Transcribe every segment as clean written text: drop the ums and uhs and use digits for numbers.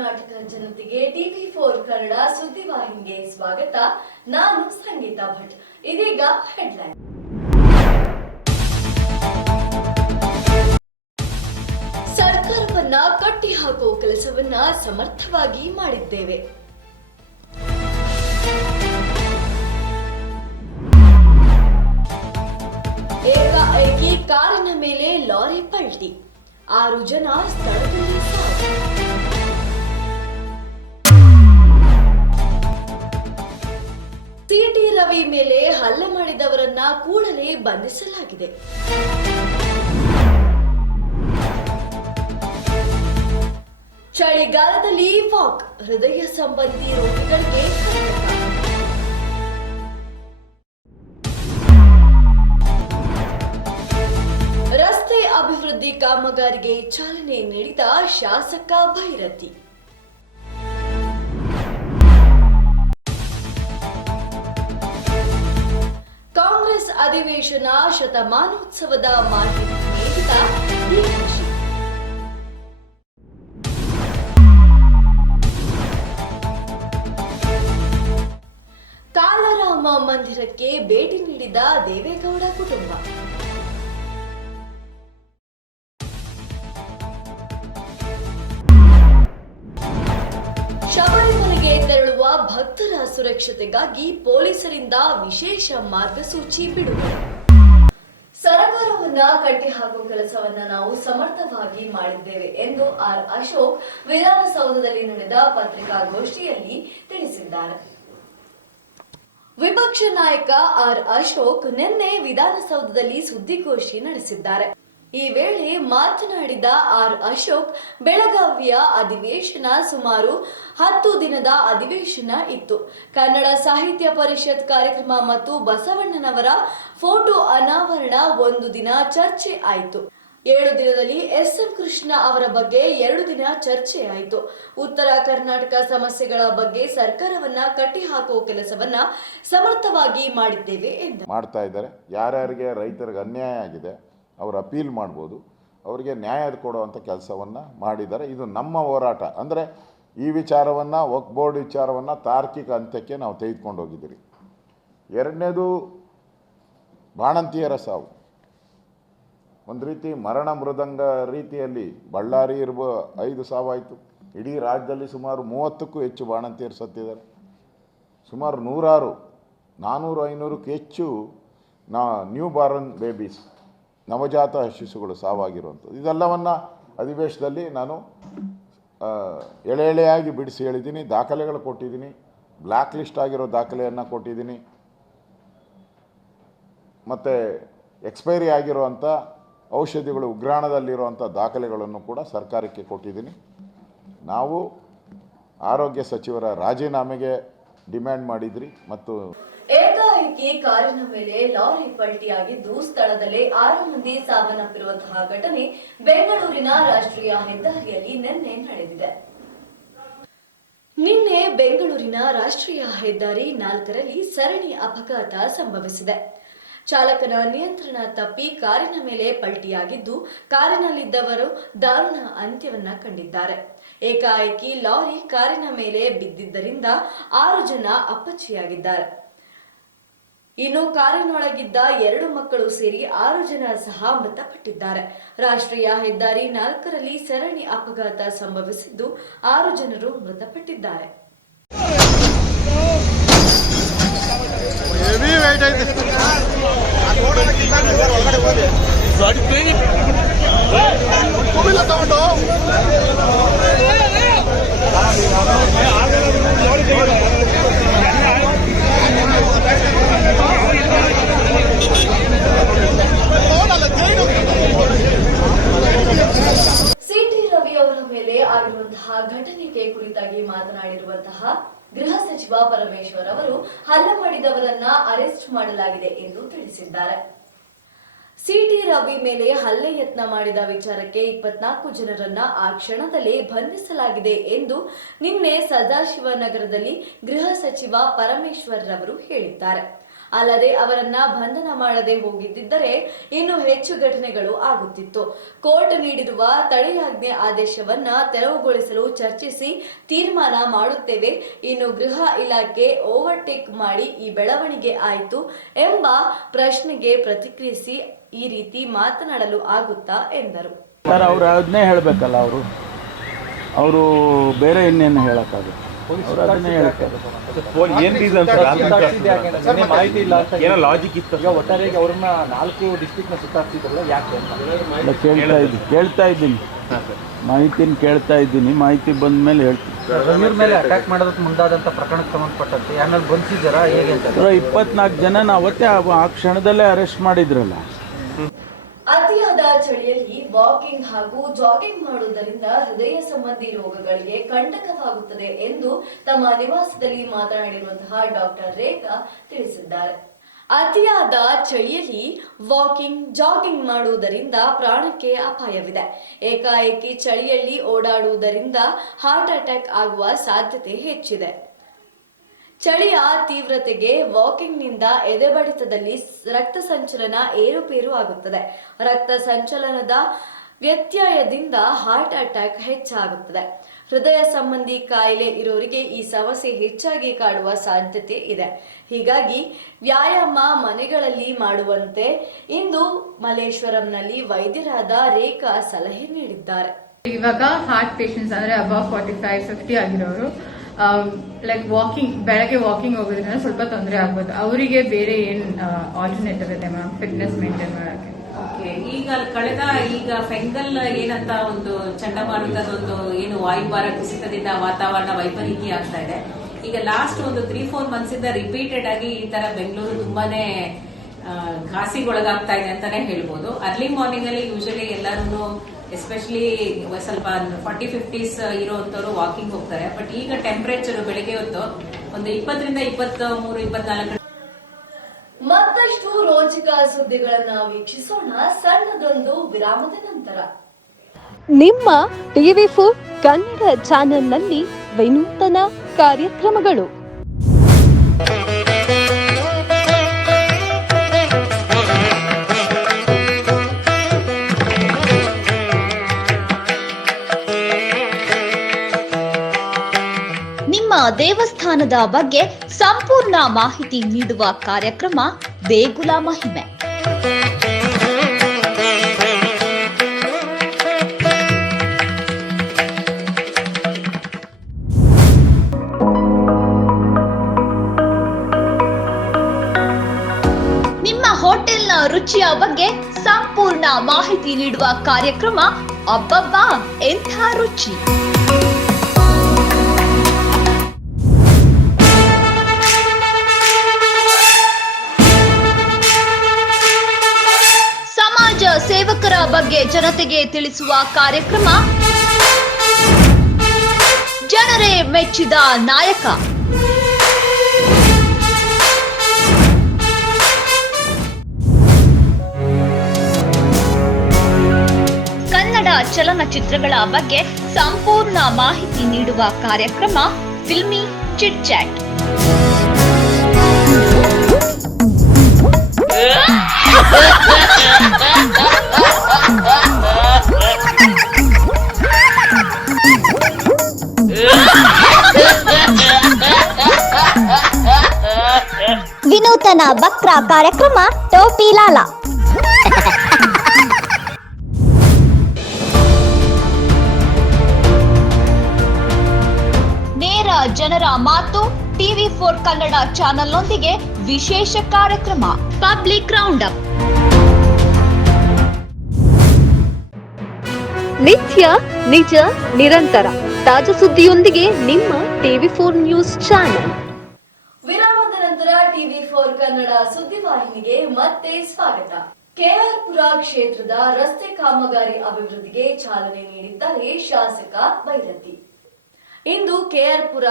ಕರ್ನಾಟಕ ಜನತೆಗೆ TV4 ಕನ್ನಡ ಸುದ್ದಿವಾಹಿನಿಗೆ ಸ್ವಾಗತ. ನಾನು ಸಂಗೀತಾ ಭಟ್. ಇದೀಗ ಹೆಡ್ಲೈನ್. ಸರ್ಕಾರವನ್ನ ಕಟ್ಟಿಹಾಕುವ ಕೆಲಸವನ್ನ ಸಮರ್ಥವಾಗಿ ಮಾಡಿದ್ದೇವೆ. ಏಕಾಏಕಿ ಕಾರಿನ ಮೇಲೆ ಲಾರಿ ಪಲ್ಟಿ, 6 ಜನ ಸ್ಥಳದಲ್ಲಿ ಸಾವು. ಸಿಟಿ ರವಿ ಮೇಲೆ ಹಲ್ಲೆ ಮಾಡಿದವರನ್ನ ಕೂಡಲೇ ಬಂಧಿಸಲಾಗಿದೆ. ಚಳಿಗಾಲದಲ್ಲಿ ವಾಕ್, ಹೃದಯ ಸಂಬಂಧಿ ರೋಗಿಗಳಿಗೆ ಕನ್ನಡಕ. ರಸ್ತೆ ಅಭಿವೃದ್ಧಿ ಕಾಮಗಾರಿಗೆ ಚಾಲನೆ ನೀಡಿದ ಶಾಸಕ ಭೈರತಿ. ಕಾಂಗ್ರೆಸ್ ಅಧಿವೇಶನ ಶತಮಾನೋತ್ಸವದ ಮಾಹಿತಿ ನೀಡಿದ ಡಿಕೆಶಿ. ಕಾಲರಾಮ ಮಂದಿರಕ್ಕೆ ಭೇಟಿ ನೀಡಿದ ದೇವೇಗೌಡ ಕುಟುಂಬ. ಶಬರಿಮಲೆಗೆ ತೆರಳುವ ಭಕ್ತರ ಸುರಕ್ಷತೆಗಾಗಿ ಪೊಲೀಸರಿಂದ ವಿಶೇಷ ಮಾರ್ಗಸೂಚಿ ಬಿಡುಗಡೆ. ಸರ್ಕಾರವನ್ನ ಕಟ್ಟಿಹಾಕುವ ಕೆಲಸವನ್ನ ನಾವು ಸಮರ್ಥವಾಗಿ ಮಾಡಿದ್ದೇವೆ ಎಂದು ಆರ್ ಅಶೋಕ್ ವಿಧಾನಸೌಧದಲ್ಲಿ ನಡೆದ ಪತ್ರಿಕಾಗೋಷ್ಠಿಯಲ್ಲಿ ತಿಳಿಸಿದ್ದಾರೆ. ವಿಪಕ್ಷ ನಾಯಕ ಆರ್ ಅಶೋಕ್ ನಿನ್ನೆ ವಿಧಾನಸೌಧದಲ್ಲಿ ಸುದ್ದಿಗೋಷ್ಠಿ ನಡೆಸಿದ್ದಾರೆ. ಈ ವೇಳೆ ಮಾತನಾಡಿದ ಆರ್ ಅಶೋಕ್, ಬೆಳಗಾವಿಯ ಅಧಿವೇಶನ ಸುಮಾರು 10 ದಿನದ ಅಧಿವೇಶನ ಇತ್ತು. ಕನ್ನಡ ಸಾಹಿತ್ಯ ಪರಿಷತ್ ಕಾರ್ಯಕ್ರಮ ಮತ್ತು ಬಸವಣ್ಣನವರ ಫೋಟೋ ಅನಾವರಣ 1 ದಿನ ಚರ್ಚೆ ಆಯಿತು. 7 ದಿನದಲ್ಲಿ SM ಕೃಷ್ಣ ಅವರ ಬಗ್ಗೆ 2 ದಿನ ಚರ್ಚೆ ಆಯಿತು. ಉತ್ತರ ಕರ್ನಾಟಕ ಸಮಸ್ಯೆಗಳ ಬಗ್ಗೆ ಸರ್ಕಾರವನ್ನ ಕಟ್ಟಿಹಾಕುವ ಕೆಲಸವನ್ನ ಸಮರ್ಥವಾಗಿ ಮಾಡಿದ್ದೇವೆ ಎಂದು ಮಾಡ್ತಾ ಇದ್ದಾರೆ. ಯಾರ್ಯಾರಿಗೆ ರೈತರಿಗೆ ಅನ್ಯಾಯ ಆಗಿದೆ ಅವರು ಅಪೀಲ್ ಮಾಡ್ಬೋದು, ಅವರಿಗೆ ನ್ಯಾಯ ಕೊಡುವಂಥ ಕೆಲಸವನ್ನು ಮಾಡಿದ್ದಾರೆ. ಇದು ನಮ್ಮ ಹೋರಾಟ. ಅಂದರೆ ಈ ವಿಚಾರವನ್ನು ವಕ್ಫ್ ಬೋರ್ಡ್ ವಿಚಾರವನ್ನು ತಾರ್ಕಿಕ ಅಂತ್ಯಕ್ಕೆ ನಾವು ತೆಗೆದುಕೊಂಡು ಹೋಗಿದ್ದೀರಿ. ಎರಡನೇದು ಬಾಣಂತಿಯರ ಸಾವು, ಒಂದು ರೀತಿ ಮರಣ ಮೃದಂಗ ರೀತಿಯಲ್ಲಿ ಬಳ್ಳಾರಿ 5 ಸಾವಾಯಿತು. ಇಡೀ ರಾಜ್ಯದಲ್ಲಿ ಸುಮಾರು 30ಕ್ಕೂ ಹೆಚ್ಚು ಬಾಣಂತಿಯರು ಸತ್ತಿದ್ದಾರೆ. ಸುಮಾರು 400-500ಕ್ಕೂ ಹೆಚ್ಚು ನ್ಯೂ ಬಾರ್ನ್ ಬೇಬೀಸ್, ನವಜಾತ ಶಿಶುಗಳು ಸಾವಾಗಿರುವಂಥದ್ದು. ಇದೆಲ್ಲವನ್ನು ಅಧಿವೇಶನದಲ್ಲಿ ನಾನು ಎಳೆಯಾಗಿ ಬಿಡಿಸಿ ಹೇಳಿದ್ದೀನಿ. ದಾಖಲೆಗಳು ಕೊಟ್ಟಿದ್ದೀನಿ. ಬ್ಲ್ಯಾಕ್ ಲಿಸ್ಟ್ ಆಗಿರೋ ದಾಖಲೆಯನ್ನು ಕೊಟ್ಟಿದ್ದೀನಿ. ಮತ್ತು ಎಕ್ಸ್ಪೈರಿ ಆಗಿರುವಂಥ ಔಷಧಿಗಳು ಉಗ್ರಾಣದಲ್ಲಿರುವಂಥ ದಾಖಲೆಗಳನ್ನು ಕೂಡ ಸರ್ಕಾರಕ್ಕೆ ಕೊಟ್ಟಿದ್ದೀನಿ. ನಾವು ಆರೋಗ್ಯ ಸಚಿವರ ರಾಜೀನಾಮೆಗೆ ಡಿಮ್ಯಾಂಡ್ ಮಾಡಿದ್ರಿ. ಮತ್ತು ಏಕಾಏಕಿ ಕಾರಿನ ಮೇಲೆ ಲಾರಿ ಪಲ್ಟಿಯಾಗಿದ್ದು ಸ್ಥಳದಲ್ಲೇ 6 ಮಂದಿ ಸಾವನ್ನಪ್ಪಿರುವಂತಹ ಘಟನೆ ಬೆಂಗಳೂರಿನ ರಾಷ್ಟ್ರೀಯ ಹೆದ್ದಾರಿಯಲ್ಲಿ ನಿನ್ನೆ ನಡೆದಿದೆ. ನಿನ್ನೆ ಬೆಂಗಳೂರಿನ ರಾಷ್ಟ್ರೀಯ ಹೆದ್ದಾರಿ 4ರಲ್ಲಿ ಸರಣಿ ಅಪಘಾತ ಸಂಭವಿಸಿದೆ. ಚಾಲಕನ ನಿಯಂತ್ರಣ ತಪ್ಪಿ ಕಾರಿನ ಮೇಲೆ ಪಲ್ಟಿಯಾಗಿದ್ದು ಕಾರಿನಲ್ಲಿದ್ದವರು ದಾರುಣ ಅಂತ್ಯವನ್ನ ಕಂಡಿದ್ದಾರೆ. ಏಕಾಏಕಿ ಲಾರಿ ಕಾರಿನ ಮೇಲೆ ಬಿದ್ದಿದ್ದರಿಂದ 6 ಜನ ಅಪ್ಪಚ್ಚಿಯಾಗಿದ್ದಾರೆ. ಇನ್ನು ಕಾರಿನೊಳಗಿದ್ದ 2 ಮಕ್ಕಳು ಸೇರಿ 6 ಜನ ಸಹ ಮೃತಪಟ್ಟಿದ್ದಾರೆ. ರಾಷ್ಟ್ರೀಯ ಹೆದ್ದಾರಿ 4ರಲ್ಲಿ ಸರಣಿ ಅಪಘಾತ ಸಂಭವಿಸಿದ್ದು 6 ಜನರು ಮೃತಪಟ್ಟಿದ್ದಾರೆ. ಸಿಟಿ ರವಿ ಅವರ ಮೇಲೆ ಆಗಿರುವಂತಹ ಘಟನೆಗೆ ಕುರಿತಾಗಿ ಮಾತನಾಡಿರುವಂತಹ ಗೃಹ ಸಚಿವ ಪರಮೇಶ್ವರ್ ಅವರು ಹಲ್ಲೆ ಮಾಡಿದವರನ್ನ ಅರೆಸ್ಟ್ ಮಾಡಲಾಗಿದೆ ಎಂದು ತಿಳಿಸಿದ್ದಾರೆ. ಸಿಟಿ ರವಿ ಮೇಲೆ ಹಲ್ಲೆ ಯತ್ನ ಮಾಡಿದ ವಿಚಾರಕ್ಕೆ 24 ಜನರನ್ನ ಆ ಕ್ಷಣದಲ್ಲೇ ಬಂಧಿಸಲಾಗಿದೆ ಎಂದು ನಿನ್ನೆ ಸದಾಶಿವನಗರದಲ್ಲಿ ಗೃಹ ಸಚಿವ ಪರಮೇಶ್ವರ್ ರವರು ಹೇಳಿದ್ದಾರೆ. ಅಲ್ಲದೆ ಅವರನ್ನ ಬಂಧನ ಮಾಡದೆ ಹೋಗಿದ್ದರೆ ಇನ್ನೂ ಹೆಚ್ಚು ಘಟನೆಗಳು ಆಗುತ್ತಿತ್ತು. ಕೋರ್ಟ್ ನೀಡಿರುವ ತಡೆಯಾಜ್ಞೆ ಆದೇಶವನ್ನ ತೆರವುಗೊಳಿಸಲು ಚರ್ಚಿಸಿ ತೀರ್ಮಾನ ಮಾಡುತ್ತೇವೆ. ಇನ್ನು ಗೃಹ ಇಲಾಖೆ ಓವರ್ಟೇಕ್ ಮಾಡಿ ಈ ಬೆಳವಣಿಗೆ ಆಯಿತು ಎಂಬ ಪ್ರಶ್ನೆಗೆ ಪ್ರತಿಕ್ರಿಯಿಸಿ ಈ ರೀತಿ ಮಾತನಾಡಲು ಆಗುತ್ತಾ ಎಂದರು. ಸರ್ ಅವರು ಅದನ್ನೇ ಹೇಳಬೇಕಲ್ಲ, ಅವರು ಬೇರೆ ಇನ್ನೇನು ಹೇಳೋಕ್ಕಾಗುತ್ತೆ, ಅವರು ಅದನ್ನೇ ಹೇಳ್ತಾರೆ. ಏನು ರೀಸನ್ ಸರ್? ಮಾಹಿತಿ ಇಲ್ಲ, ಏನೋ ಲಾಜಿಕ್ ಇತ್ತು. ಈಗ ಒಟ್ಟಾರೆಯಾಗಿ ಅವ್ರನ್ನ 4 ಡಿಸ್ಟ್ರಿಕ್ಟ್ನ ಸುತ್ತಾಡ್ತಿದ್ರಲ್ಲ, ಯಾಕೆ ಅಂತ ಕೇಳ್ತಾ ಇದ್ದೀನಿ ಮಾಹಿತಿನ ಕೇಳ್ತಾ ಇದ್ದೀನಿ. ಮಾಹಿತಿ ಬಂದ ಮೇಲೆ ಹೇಳ್ತೀನಿ. ಇವ್ರ ಮೇಲೆ ಅಟ್ಯಾಕ್ ಮಾಡೋದಕ್ಕೆ ಮುಂದಾದಂಥ ಪ್ರಕರಣಕ್ಕೆ ಸಂಬಂಧಪಟ್ಟಂತೆ ಯಾರನ್ನ ಬಂಧಿಸಿದಾರಾ ಹೇಗೆ ಅಂತ? 24 ಜನ ಅವತ್ತೇ ಆ ಕ್ಷಣದಲ್ಲೇ ಅರೆಸ್ಟ್ ಮಾಡಿದ್ರಲ್ಲ. ಅತಿಯಾದ ಚಳಿಯಲ್ಲಿ ವಾಕಿಂಗ್ ಹಾಗೂ ಜಾಗಿಂಗ್ ಮಾಡುವುದರಿಂದ ಹೃದಯ ಸಂಬಂಧಿ ರೋಗಗಳಿಗೆ ಕಂಟಕವಾಗುತ್ತದೆ ಎಂದು ತಮ್ಮ ನಿವಾಸದಲ್ಲಿ ಮಾತನಾಡಿರುವಂತಹ ಡಾಕ್ಟರ್ ರೇಖಾ ತಿಳಿಸಿದ್ದಾರೆ. ಅತಿಯಾದ ಚಳಿಯಲ್ಲಿ ವಾಕಿಂಗ್ ಜಾಗಿಂಗ್ ಮಾಡುವುದರಿಂದ ಪ್ರಾಣಕ್ಕೆ ಅಪಾಯವಿದೆ. ಏಕಾಏಕಿ ಚಳಿಯಲ್ಲಿ ಓಡಾಡುವುದರಿಂದ ಹಾರ್ಟ್ ಅಟ್ಯಾಕ್ ಆಗುವ ಸಾಧ್ಯತೆ ಹೆಚ್ಚಿದೆ. ಚಳಿಯ ತೀವ್ರತೆಗೆ ವಾಕಿಂಗ್ನಿಂದ ಎದೆಬಡಿತದಲ್ಲಿ ರಕ್ತ ಸಂಚಲನ ಏರುಪೇರು ಆಗುತ್ತದೆ. ರಕ್ತ ಸಂಚಲನದ ವ್ಯತ್ಯಯದಿಂದ ಹಾರ್ಟ್ ಅಟ್ಯಾಕ್ ಹೆಚ್ಚಾಗುತ್ತದೆ. ಹೃದಯ ಸಂಬಂಧಿ ಕಾಯಿಲೆ ಇರೋರಿಗೆ ಈ ಸಮಸ್ಯೆ ಹೆಚ್ಚಾಗಿ ಕಾಡುವ ಸಾಧ್ಯತೆ ಇದೆ. ಹೀಗಾಗಿ ವ್ಯಾಯಾಮ ಮನೆಗಳಲ್ಲಿ ಮಾಡುವಂತೆ ಇಂದು ಮಲ್ಲೇಶ್ವರಂನಲ್ಲಿ ವೈದ್ಯರಾದ ರೇಖಾ ಸಲಹೆ ನೀಡಿದ್ದಾರೆ. ಇವಾಗ ಹಾರ್ಟ್ ಪೇಷಂಟ್ಸ್ ಅಂದ್ರೆ ಅಬೌವ್ 45-50 ಆಗಿರೋರು ಲೈಕ್ ವಾಕಿಂಗ್, ಬೆಳಗ್ಗೆ ವಾಕಿಂಗ್ ಹೋಗೋದ್ರಿಂದ ಸ್ವಲ್ಪ ತೊಂದರೆ ಆಗ್ಬೋದು. ಅವರಿಗೆ ಬೇರೆ ಏನ್ ಆಲ್ಟರ್ನೇಟಿವ್ ಇದೆ ಮ್ಯಾಮ್ ಫಿಟ್ನೆಸ್ ಮೇಂಟೈನ್ ಮಾಡಕ್ಕೆ? ಈಗ ಫೆಂಗಲ್ ಏನಂತ ಒಂದು ಚಂಡಮಾರುತದೊಂದು ಏನು ವಾಯುಭಾರ ಕುಸಿತದಿಂದ ವಾತಾವರಣ ವೈಪರೀತ್ಯ ಆಗ್ತಾ ಇದೆ. ಈಗ ಲಾಸ್ಟ್ ಒಂದು 3-4 ಮಂತ್ಸ್ ಇಂದ ರಿಪೀಟೆಡ್ ಆಗಿ ಈ ತರ ಬೆಂಗಳೂರು ತುಂಬಾನೇ ಘಾಸಿಗೊಳಗಾಗ್ತಾ ಇದೆ ಅಂತಾನೆ ಹೇಳ್ಬೋದು. ಅರ್ಲಿ ಮಾರ್ನಿಂಗ್ ಅಲ್ಲಿ ಯೂಶಲಿ ಎಲ್ಲರೂ ಎಸ್ಪೆಷಲಿ ಸ್ವಲ್ಪ 40-50s ಇರುವಂತವ್ರು ವಾಕಿಂಗ್ ಹೋಗ್ತಾರೆ. ಬಟ್ ಈಗ ಟೆಂಪರೇಚರ್ ಬೆಳಿಗ್ಗೆ ಹೊತ್ತು ಒಂದು 20-23-24. ಮತ್ತಷ್ಟು ರೋಚಕ ಸುದ್ದಿಗಳನ್ನ ವೀಕ್ಷಿಸೋಣ ಸಣ್ಣದೊಂದು ವಿರಾಮದ ನಂತರ. ನಿಮ್ಮ TV4 ಕನ್ನಡ ಚಾನೆಲ್ನಲ್ಲಿ ವಿನೂತನ ಕಾರ್ಯಕ್ರಮಗಳು. ನಿಮ್ಮ ದೇವಸ್ಥಾನದ ಬಗ್ಗೆ ಸಂಪೂರ್ಣ ಮಾಹಿತಿ ನೀಡುವ ಕಾರ್ಯಕ್ರಮ ದೇಗುಲ ಮಹಿಮೆ. ನಿಮ್ಮ ಹೋಟೆಲ್ನ ರುಚಿಯ ಬಗ್ಗೆ ಸಂಪೂರ್ಣ ಮಾಹಿತಿ ನೀಡುವ ಕಾರ್ಯಕ್ರಮ ಅಬ್ಬಬ್ಬಾ ಎಂಥ ರುಚಿ. ಸೇವಕರ ಬಗ್ಗೆ ಜನತೆಗೆ ತಿಳಿಸುವ ಕಾರ್ಯಕ್ರಮ ಜನರೇ ಮೆಚ್ಚಿದ ನಾಯಕ. ಕನ್ನಡ ಚಲನಚಿತ್ರಗಳ ಬಗ್ಗೆ ಸಂಪೂರ್ಣ ಮಾಹಿತಿ ನೀಡುವ ಕಾರ್ಯಕ್ರಮ ಫಿಲ್ಮಿ ಚಿಟ್ ಚಾಟ್. ವಿನೂತನ ಬಕ್ರ ಕಾರ್ಯಕ್ರಮ ಟೋಪಿ ಲಾಲಾ. ನೇರ ಜನರ ಮಾತು TV4 ಕನ್ನಡ ಚಾನೆಲ್ನೊಂದಿಗೆ ವಿಶೇಷ ಕಾರ್ಯಕ್ರಮ ಪಬ್ಲಿಕ್ ರೌಂಡ್ ಅಪ್. ನಿತ್ಯ ನಿಜ ನಿರಂತರ ತಾಜಾ ಸುದ್ದಿಯೊಂದಿಗೆ ನಿಮ್ಮ TV4 ನ್ಯೂಸ್ ಚಾನೆಲ್. ವಿರಾಮದ ನಂತರ TV4 ಕನ್ನಡ ಸುದ್ದಿವಾಹಿನಿಗೆ ಮತ್ತೆ ಸ್ವಾಗತ. ಕೆಆರ್ಪುರ ಕ್ಷೇತ್ರದ ರಸ್ತೆ ಕಾಮಗಾರಿ ಅಭಿವೃದ್ಧಿಗೆ ಚಾಲನೆ ನೀಡಿದ್ದಾರೆ ಶಾಸಕ ಭೈರತಿ. ಇಂದು ಕೆಆರ್ಪುರ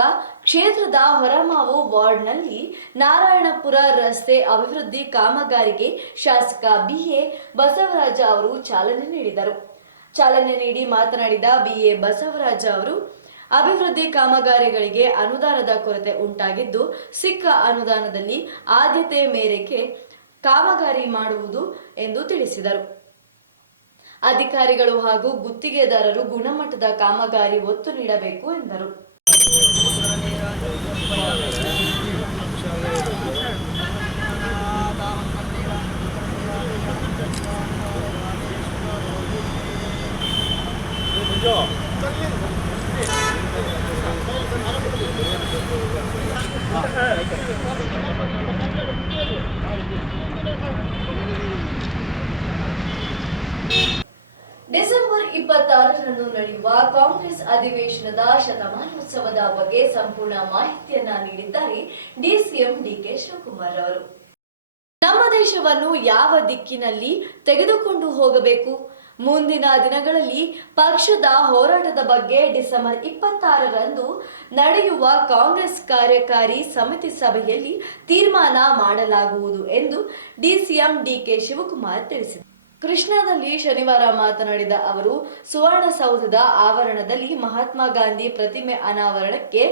ಕ್ಷೇತ್ರದ ಹೊರಮಾವು ವಾರ್ಡ್ನಲ್ಲಿ ನಾರಾಯಣಪುರ ರಸ್ತೆ ಅಭಿವೃದ್ಧಿ ಕಾಮಗಾರಿಗೆ ಶಾಸಕ BA ಬಸವರಾಜ ಅವರು ಚಾಲನೆ ನೀಡಿದರು. ಚಾಲನೆ ನೀಡಿ ಮಾತನಾಡಿದ BA ಬಸವರಾಜ ಅವರು, ಅಭಿವೃದ್ಧಿ ಕಾಮಗಾರಿಗಳಿಗೆ ಅನುದಾನದ ಕೊರತೆ ಉಂಟಾಗಿದ್ದು, ಸಿಕ್ಕ ಅನುದಾನದಲ್ಲಿ ಆದ್ಯತೆ ಮೇರೆಗೆ ಕಾಮಗಾರಿ ಮಾಡುವುದು ಎಂದು ತಿಳಿಸಿದರು. ಅಧಿಕಾರಿಗಳು ಹಾಗೂ ಗುತ್ತಿಗೆದಾರರು ಗುಣಮಟ್ಟದ ಕಾಮಗಾರಿ ಒತ್ತು ನೀಡಬೇಕು ಎಂದರು. ಡಿಸೆಂಬರ್ 26ರಂದು ನಡೆಯುವ ಕಾಂಗ್ರೆಸ್ ಅಧಿವೇಶನದ ಶತಮಾನೋತ್ಸವದ ಬಗ್ಗೆ ಸಂಪೂರ್ಣ ಮಾಹಿತಿಯನ್ನ ನೀಡಿದ್ದಾರೆ ಡಿಸಿಎಂ ಡಿಕೆ ಶಿವಕುಮಾರ್ ಅವರು. ನಮ್ಮ ದೇಶವನ್ನು ಯಾವ ದಿಕ್ಕಿನಲ್ಲಿ ತೆಗೆದುಕೊಂಡು ಹೋಗಬೇಕು, ಮುಂದಿನ ದಿನಗಳಲ್ಲಿ ಪಕ್ಷದ ಹೋರಾಟದ ಬಗ್ಗೆ ಡಿಸೆಂಬರ್ 26ರಂದು ನಡೆಯುವ ಕಾಂಗ್ರೆಸ್ ಕಾರ್ಯಕಾರಿ ಸಮಿತಿ ಸಭೆಯಲ್ಲಿ ತೀರ್ಮಾನ ಮಾಡಲಾಗುವುದು ಎಂದು ಡಿಸಿಎಂ ಡಿಕೆ ಶಿವಕುಮಾರ್ ತಿಳಿಸಿದರು. ಕೃಷ್ಣಾದಲ್ಲಿ ಶನಿವಾರ ಮಾತನಾಡಿದ ಅವರು, ಸುವರ್ಣಸೌಧದ ಆವರಣದಲ್ಲಿ ಮಹಾತ್ಮ ಗಾಂಧಿ ಪ್ರತಿಮೆ ಅನಾವರಣಕ್ಕೆ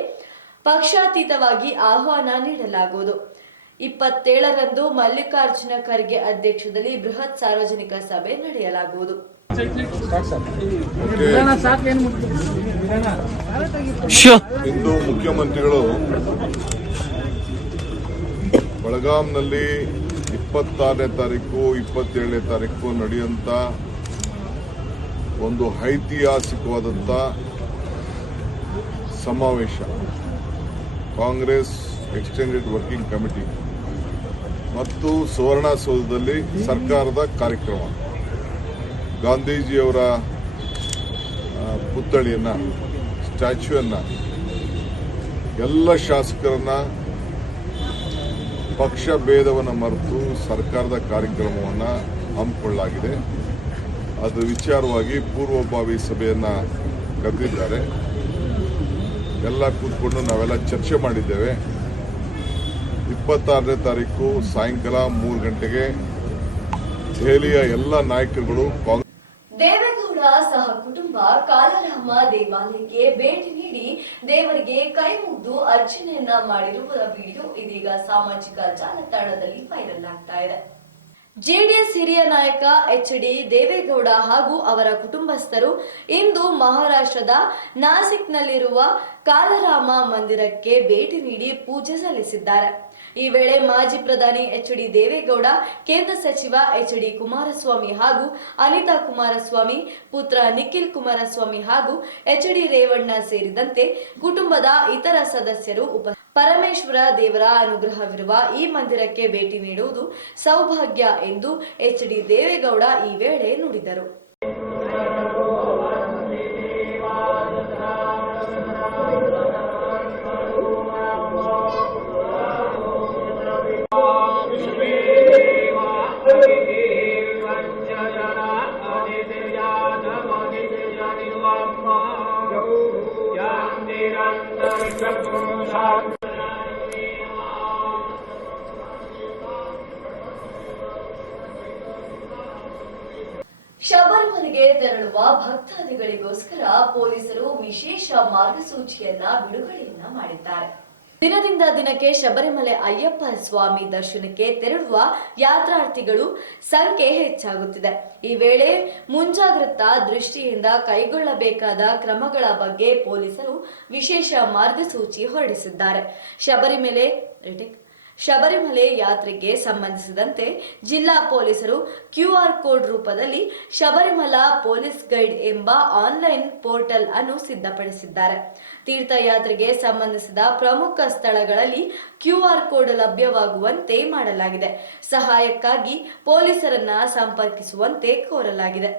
ಪಕ್ಷಾತೀತವಾಗಿ ಆಹ್ವಾನ ನೀಡಲಾಗುವುದು. 27ರಂದು ಮಲ್ಲಿಕಾರ್ಜುನ ಖರ್ಗೆ ಅಧ್ಯಕ್ಷತೆಯಲ್ಲಿ ಬೃಹತ್ ಸಾರ್ವಜನಿಕ ಸಭೆ ನಡೆಯಲಾಗುವುದು. ಇಂದು ಮುಖ್ಯಮಂತ್ರಿಗಳು ಬೆಳಗಾಂನಲ್ಲಿ 26ನೇ ತಾರೀಕು 27ನೇ ತಾರೀಕು ನಡೆಯುವಂತ ಒಂದು ಐತಿಹಾಸಿಕವಾದಂಥ ಸಮಾವೇಶ, ಕಾಂಗ್ರೆಸ್ ಎಕ್ಸ್ಟೆಂಡೆಡ್ ವರ್ಕಿಂಗ್ ಕಮಿಟಿ ಮತ್ತು ಸುವರ್ಣಸೌಧದಲ್ಲಿ ಸರ್ಕಾರದ ಕಾರ್ಯಕ್ರಮ, ಗಾಂಧೀಜಿಯವರ ಪುತ್ಥಳಿಯನ್ನ, ಸ್ಟ್ಯಾಚ್ಯೂನ್ನ ಎಲ್ಲ ಶಾಸಕರನ್ನ ಪಕ್ಷ ಭೇದವನ್ನು ಮರೆತು ಸರ್ಕಾರದ ಕಾರ್ಯಕ್ರಮವನ್ನು ಹಮ್ಮಿಕೊಳ್ಳಲಾಗಿದೆ. ಅದು ವಿಚಾರವಾಗಿ ಪೂರ್ವಭಾವಿ ಸಭೆಯನ್ನ ಕರೆದಿದ್ದಾರೆ. ಎಲ್ಲ ಕೂತ್ಕೊಂಡು ನಾವೆಲ್ಲ ಚರ್ಚೆ ಮಾಡಿದ್ದೇವೆ. 26ನೇ ತಾರೀಕು ಸಾಯಂಕಾಲ 3 ಗಂಟೆಗೆ ದೆಹಲಿಯ ಎಲ್ಲ ನಾಯಕರುಗಳು ದೇವೇಗೌಡ ಸಹ ಕುಟುಂಬ ಕಾಲರಾಮ ದೇವಾಲಯಕ್ಕೆ ಭೇಟಿ ನೀಡಿ ದೇವರಿಗೆ ಕೈ ಮುಗಿದು ಅರ್ಚನೆಯನ್ನ ಮಾಡಿರುವ ವಿಡಿಯೋ ಇದೀಗ ಸಾಮಾಜಿಕ ಜಾಲತಾಣದಲ್ಲಿ ವೈರಲ್ ಆಗ್ತಾ ಇದೆ. ಜೆಡಿಎಸ್ ಹಿರಿಯ ನಾಯಕ ಎಚ್.ಡಿ. ದೇವೇಗೌಡ ಹಾಗೂ ಅವರ ಕುಟುಂಬಸ್ಥರು ಇಂದು ಮಹಾರಾಷ್ಟ್ರದ ನಾಸಿಕ್ನಲ್ಲಿರುವ ಕಾಲರಾಮ ಮಂದಿರಕ್ಕೆ ಭೇಟಿ ನೀಡಿ ಪೂಜೆ ಸಲ್ಲಿಸಿದ್ದಾರೆ. ಈ ವೇಳೆ ಮಾಜಿ ಪ್ರಧಾನಿ ಎಚ್.ಡಿ. ದೇವೇಗೌಡ, ಕೇಂದ್ರ ಸಚಿವ ಎಚ್.ಡಿ. ಕುಮಾರಸ್ವಾಮಿ ಹಾಗೂ ಅನಿತಾ ಕುಮಾರಸ್ವಾಮಿ, ಪುತ್ರ ನಿಖಿಲ್ ಕುಮಾರಸ್ವಾಮಿ ಹಾಗೂ ಎಚ್.ಡಿ. ರೇವಣ್ಣ ಸೇರಿದಂತೆ ಕುಟುಂಬದ ಇತರ ಸದಸ್ಯರು ಪರಮೇಶ್ವರ ದೇವರ ಅನುಗ್ರಹವಿರುವ ಈ ಮಂದಿರಕ್ಕೆ ಭೇಟಿ ನೀಡುವುದು ಸೌಭಾಗ್ಯ ಎಂದು ಎಚ್.ಡಿ. ದೇವೇಗೌಡ ಈ ವೇಳೆ ನುಡಿದರು. ಶಬರಿಮಲೆಗೆ ತೆರಳುವ ಭಕ್ತಾದಿಗಳಿಗೋಸ್ಕರ ಪೊಲೀಸರು ವಿಶೇಷ ಮಾರ್ಗಸೂಚಿಯನ್ನ ಬಿಡುಗಡೆಯನ್ನ ಮಾಡಿದ್ದಾರೆ. ದಿನದಿಂದ ದಿನಕ್ಕೆ ಶಬರಿಮಲೆ ಅಯ್ಯಪ್ಪ ಸ್ವಾಮಿ ದರ್ಶನಕ್ಕೆ ತೆರಳುವ ಯಾತ್ರಾರ್ಥಿಗಳು ಸಂಖ್ಯೆ ಹೆಚ್ಚಾಗುತ್ತಿದೆ. ಈ ವೇಳೆ ಮುಂಜಾಗ್ರತಾ ದೃಷ್ಟಿಯಿಂದ ಕೈಗೊಳ್ಳಬೇಕಾದ ಕ್ರಮಗಳ ಬಗ್ಗೆ ಪೊಲೀಸರು ವಿಶೇಷ ಮಾರ್ಗಸೂಚಿ ಹೊರಡಿಸಿದ್ದಾರೆ. ಶಬರಿಮಲೆ ಯಾತ್ರೆಗೆ ಸಂಬಂಧಿಸಿದಂತೆ ಜಿಲ್ಲಾ ಪೊಲೀಸರು QR ಕೋಡ್ ರೂಪದಲ್ಲಿ ಶಬರಿಮಲಾ ಪೊಲೀಸ್ ಗೈಡ್ ಎಂಬ ಆನ್ಲೈನ್ ಪೋರ್ಟಲ್ ಅನ್ನು ಸಿದ್ಧಪಡಿಸಿದ್ದಾರೆ. ತೀರ್ಥಯಾತ್ರೆಗೆ ಸಂಬಂಧಿಸಿದ ಪ್ರಮುಖ ಸ್ಥಳಗಳಲ್ಲಿ QR ಕೋಡ್ ಲಭ್ಯವಾಗುವಂತೆ ಮಾಡಲಾಗಿದೆ. ಸಹಾಯಕ್ಕಾಗಿ ಪೊಲೀಸರನ್ನ ಸಂಪರ್ಕಿಸುವಂತೆ ಕೋರಲಾಗಿದೆ.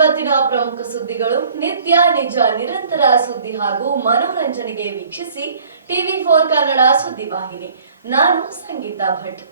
ಇವತ್ತಿನ ಪ್ರಮುಖ ಸುದ್ದಿಗಳು ನಿತ್ಯ ನಿಜ ನಿರಂತರ ಸುದ್ದಿ ಹಾಗೂ ಮನೋರಂಜನೆಗೆ ವೀಕ್ಷಿಸಿ TV4 ಕನ್ನಡ ಸುದ್ದಿವಾಹಿನಿ. ನಾನು ಸಂಗೀತಾ ಭಟ್.